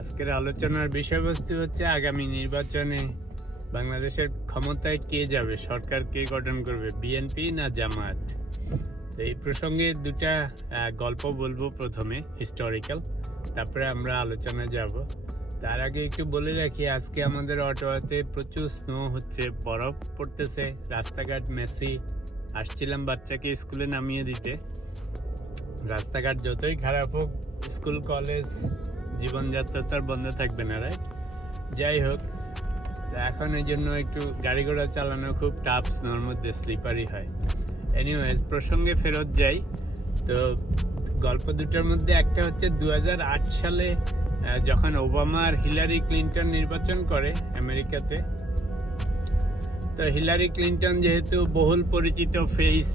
আজকের আলোচনার বিষয়বস্তু হচ্ছে আগামী নির্বাচনে বাংলাদেশের ক্ষমতায় কে যাবে, সরকার কে গঠন করবে, বিএনপি না জামায়াত। এই প্রসঙ্গে দুটা গল্প বলবো, প্রথমে হিস্টোরিক্যাল, তারপরে আমরা আলোচনায় যাব। তার আগে একটু বলে রাখি, আজকে আমাদের অটোয়াতে প্রচুর স্নো হচ্ছে, বরফ পড়তেছে, রাস্তাঘাট মেসি। আসছিলাম বাচ্চাকে স্কুলে নামিয়ে দিতে, রাস্তাঘাট যতই খারাপ হোক, স্কুল কলেজ জীবনযাত্রা তো আর বন্ধ থাকবে না, রাইট? যাই হোক, এখন এই জন্য একটু গাড়ি ঘোড়া চালানো খুব টাফ, স্নোর মধ্যে স্লিপারি হয়। এনিওয়েজ, প্রসঙ্গে ফেরত যাই। তো গল্প দুটোর মধ্যে একটা হচ্ছে 2008 সালে যখন ওবামা আর হিলারি ক্লিন্টন নির্বাচন করে আমেরিকাতে। তো হিলারি ক্লিন্টন যেহেতু বহুল পরিচিত ফেস,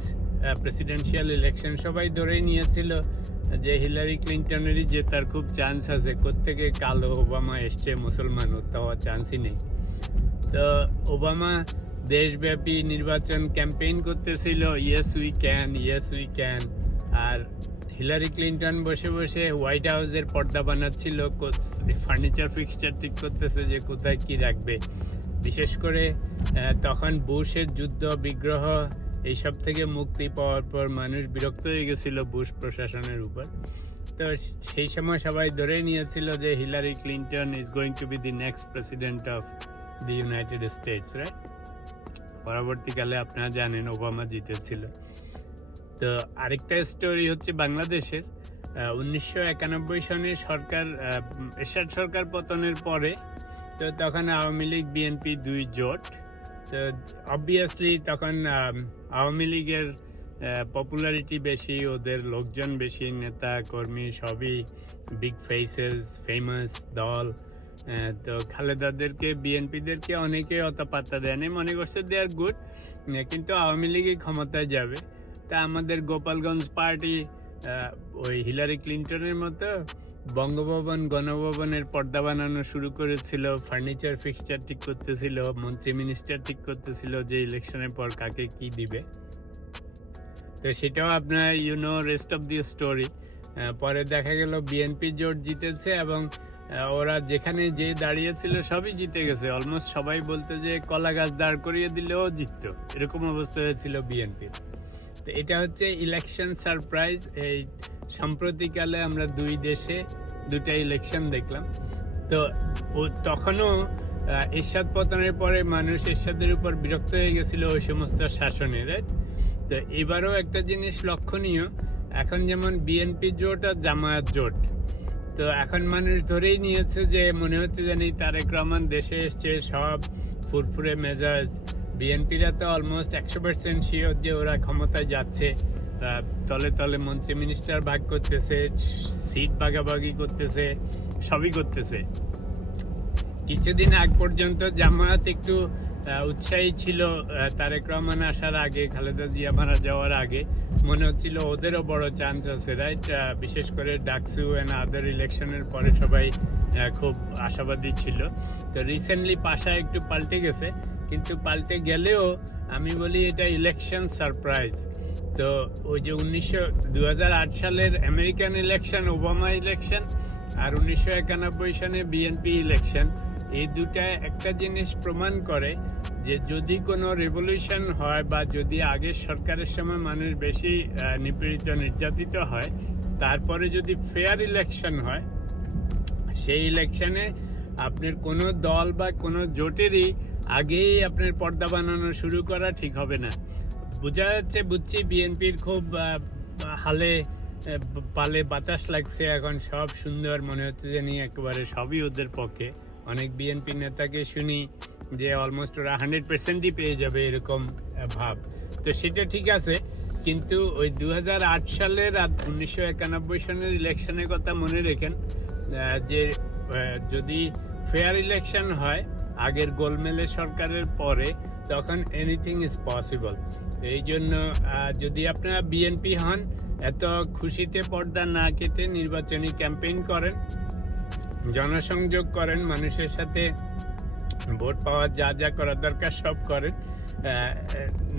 প্রেসিডেন্সিয়াল ইলেকশন সবাই ধরেই নিয়েছিল যে হিলারি ক্লিন্টনেরই জেতার খুব চান্স আছে। কোত্থেকে কালো ওবামা এসছে, মুসলমান, তো হওয়ার চান্সই নেই। তো ওবামা দেশব্যাপী নির্বাচন ক্যাম্পেইন করতেছিল, yes we can, yes we can. আর হিলারি ক্লিন্টন বসে বসে হোয়াইট হাউসের পর্দা বানাচ্ছিল, ফার্নিচার ফিক্সচার ঠিক করতেছে যে কোথায় কি রাখবে। বিশেষ করে তখন বুশের যুদ্ধ বিগ্রহ এইসব থেকে মুক্তি পাওয়ার পর মানুষ বিরক্ত হয়ে গেছিল বুশ প্রশাসনের উপর। তো সেই সময় সবাই ধরে নিয়েছিল যে Hillary Clinton is going to be the next president of the United States, right? পরবর্তীকালে আপনারা জানেন ওবামা জিতেছিল। তো আরেকটা স্টোরি হচ্ছে বাংলাদেশের 1991 সনে সরকার, এরশাদ সরকার পতনের পরে। তো তখন আওয়ামী লীগ বিএনপি দুই জোট। তো অবভিয়াসলি তখন আওয়ামী লীগের পপুলারিটি বেশি, ওদের লোকজন বেশি, নেতা কর্মী সবই বিগ ফেসেস, ফেমাস দল। তো খালেদাদেরকে, বিএনপিদেরকে অনেকে অত পাত্তা দেয়নি, মনে করছে দে আর গুড, কিন্তু আওয়ামী লীগই ক্ষমতায় যাবে। তা আমাদের গোপালগঞ্জ পার্টি ওই হিলারি ক্লিন্টনের মতো বঙ্গভবন, গণভবনের পর্দা বানানো শুরু করেছিল, ফার্নিচার ফিক্সচার ঠিক করতেছিল, মন্ত্রী মিনিস্টার ঠিক করতেছিল যে ইলেকশনের পর কাকে কি দিবে। তো সেটাও আপনার রেস্ট অফ দি স্টোরি। পরে দেখা গেল বিএনপি জোট জিতেছে এবং ওরা যেখানে যে দাঁড়িয়েছিল সবই জিতে গেছে। অলমোস্ট সবাই বলতে যে কলা গাছ দাঁড় করিয়ে দিলেও জিততো, এরকম অবস্থা হয়েছিল বিএনপির। তো এটা হচ্ছে ইলেকশন সারপ্রাইজ। এই সাম্প্রতিককালে আমরা দুই দেশে দুটা ইলেকশন দেখলাম। তো তখনও এরশাদ পতনের পরে মানুষ এরশাদের উপর বিরক্ত হয়ে গেছিল ওই সমস্ত শাসনে, রাইট? তো এবারও একটা জিনিস লক্ষণীয়, এখন যেমন বিএনপি জোট আর জামায়াত জোট। তো এখন মানুষ ধরেই নিয়েছে যে মনে হচ্ছে জানি তারেক রহমান দেশে এসছে, সব ফুরফুরে মেজাজ। বিএনপিরা তো অলমোস্ট 100% শিওর যে ওরা ক্ষমতায় যাচ্ছে, তলে তলে মন্ত্রী মিনিস্টার ভাগ করতেছে, সিট ভাগাভাগি করতেছে, সবই করতেছে। কিছুদিন আগ পর্যন্ত জামায়াত একটু উৎসাহী ছিল, তারেক রহমান আসার আগে, খালেদা জিয়া মারা যাওয়ার আগে মনে হচ্ছিল ওদেরও বড় চান্স আছে, রাইট? বিশেষ করে ডাকসু অ্যান্ড আদার ইলেকশনের পরে সবাই খুব আশাবাদী ছিল। তো রিসেন্টলি পাশা একটু পাল্টে গেছে, কিন্তু পাল্টে গেলেও আমি বলি এটা ইলেকশন সারপ্রাইজ। তো ওই যে 2008 সালের আমেরিকান ইলেকশন, ওবামা ইলেকশন, আর 1991 সনে বিএনপি ইলেকশন, এই দুটায় একটা জিনিস প্রমাণ করে যে যদি কোনো রেভলিউশন হয় বা যদি আগের সরকারের সময় মানুষ বেশি নিপীড়িত, নির্যাতিত হয়, তারপরে যদি ফেয়ার ইলেকশন হয়, সেই ইলেকশনে আপনার কোনো দল বা কোনো জোটেরই আগেই আপনার পর্দা বানানো শুরু করা ঠিক হবে না। বোঝা যাচ্ছে, বুঝছি বিএনপির খুব হালে পালে বাতাস লাগছে, এখন সব সুন্দর মনে হচ্ছে যে নিয়ে একেবারে সবই ওদের পক্ষে। অনেক বিএনপি নেতাকে শুনি যে অলমোস্ট ওরা 100%ই পেয়ে যাবে, এরকম ভাব। তো সেটা ঠিক আছে, কিন্তু ওই 2008 সালের আর 1991 সনের ইলেকশনের কথা মনে রেখেন, যে যদি ফেয়ার ইলেকশন হয় আগের গোলমেলের সরকারের পরে, তখন এনিথিং ইজ পসিবল। এই জন্য যদি আপনারা বিএনপি হন, এত খুশিতে পর্দা না কেটে নির্বাচনী ক্যাম্পেইন করেন, জনসংযোগ করেন, মানুষের সাথে ভোট পাওয়ার যা যা করার দরকার সব করেন,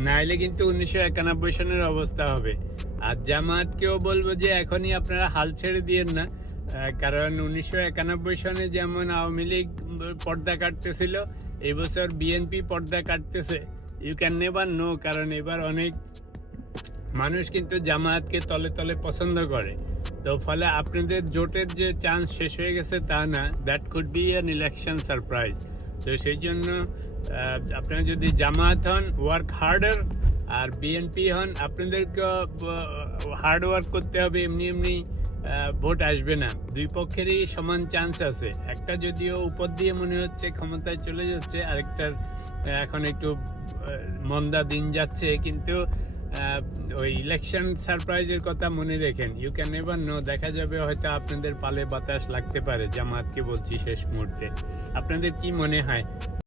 নাইলে কিন্তু 1991 সনের অবস্থা হবে। আর জামায়াতকেও বলবো যে এখনই আপনারা হাল ছেড়ে দিয়েন না, কারণ 1991 সনে যেমন আওয়ামী লীগ পর্দা কাটতেছিল, এই বছর বিএনপি পর্দা কাটতেছে। ইউ ক্যান নেভার নো, কারণ এবার অনেক মানুষ কিন্তু জামায়াতকে তলে তলে পছন্দ করে। তো ফলে আপনাদের জোটের যে চান্স শেষ হয়ে গেছে তা না, that could be an election surprise. তো সেই জন্য আপনারা যদি জামায়াত হন, ওয়ার্ক হার্ডার, আর বিএনপি হন, আপনাদেরকে হার্ড ওয়ার্ক করতে হবে। এমনি এমনি ভোট আসবে না। দুই পক্ষেরই সমান চান্স আছে। একটা যদিও উপর দিয়ে মনে হচ্ছে ক্ষমতায় চলে যাচ্ছে, আরেকটার এখন একটু মন্দা দিন যাচ্ছে, কিন্তু ওই ইলেকশন সারপ্রাইজের কথা মনে রেখেন। ইউ ক্যান নেভার নো, দেখা যাবে হয়তো আপনাদের পালে বাতাস লাগতে পারে। জামায়াতকে বলছি শেষ মুহূর্তে। আপনাদের কি মনে হয়?